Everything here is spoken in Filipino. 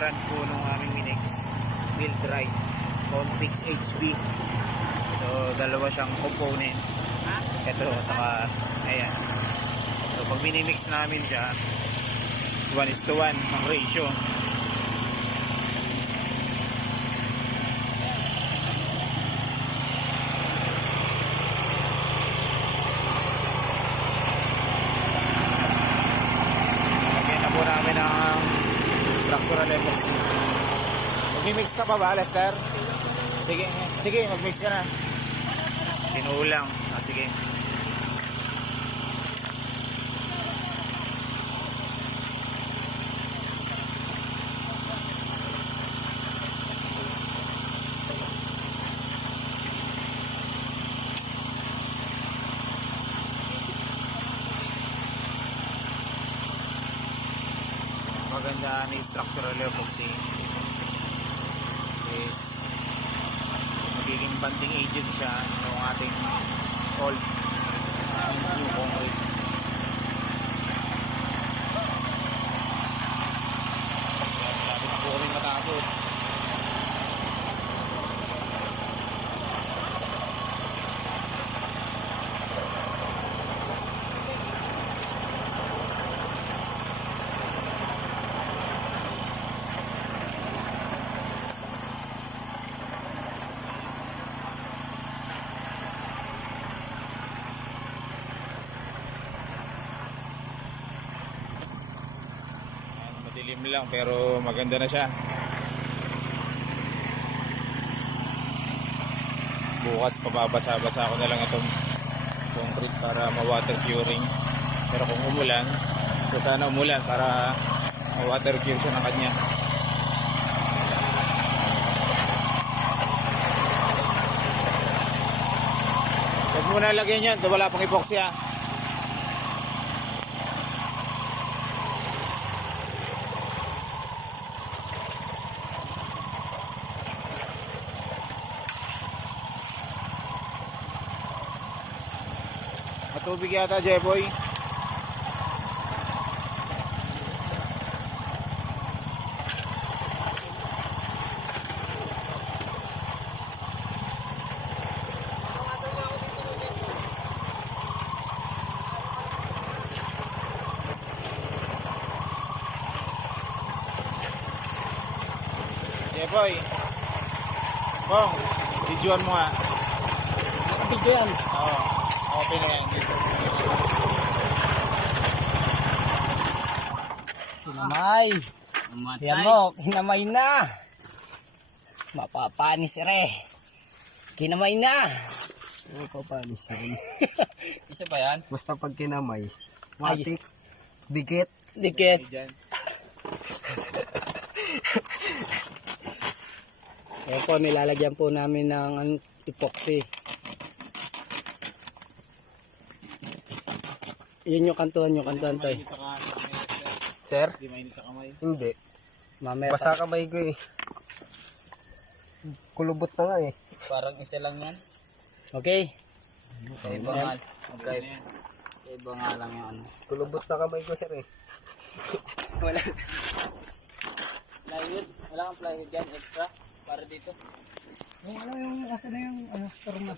brand po nung aming Minix, wheel drive, Convix HB. So dalawa siyang component. Ito saka ayan. So pag minimix namin siya, 1:1 ang ratio. Lagyan na po namin ang structural epoxy. Mag-mix ka pa ba, Lester? Sige, sige, mag-mix ka na. Tinuulang. Sige. Maganda ni structural epoxy is magiging banding agent siya ng ating old new concrete. Lapit na po kami matapos. Madilim lang pero maganda na siya. Bukas pababasa-basa ko na lang itong concrete para ma-water curing. Pero kung umulan, so sana umulan para ma-water cure siya ng kanya. Huwag muna lagyan yan, wala pang epoxy ha. Matubig yata, Jeboy. Jeboy. Bong, videoan mo nga. Videoan? Oo. Okay na yan. Kinamay. Yan mo, kinamay na. Mapapanis re. Kinamay na. Mapapanis rin. Isa ba yan? Basta pag kinamay, matik, dikit. Dikit. Ayan po, nilalagyan po namin ng epoxy. Yun yung kantuhan tayo. Sir? Hindi mainit sa kamay. Hindi. Mamaya Basa kamay ko eh. Kulubot na nga eh. parang isa lang yan. Okay. Iba nga. Okay. Iba nga lang yan. Kulubot na kamay ko sir eh. Wala. Plywood? Wala kang plywood yan extra? Para dito? Yung ano yung, asa na yung, forma?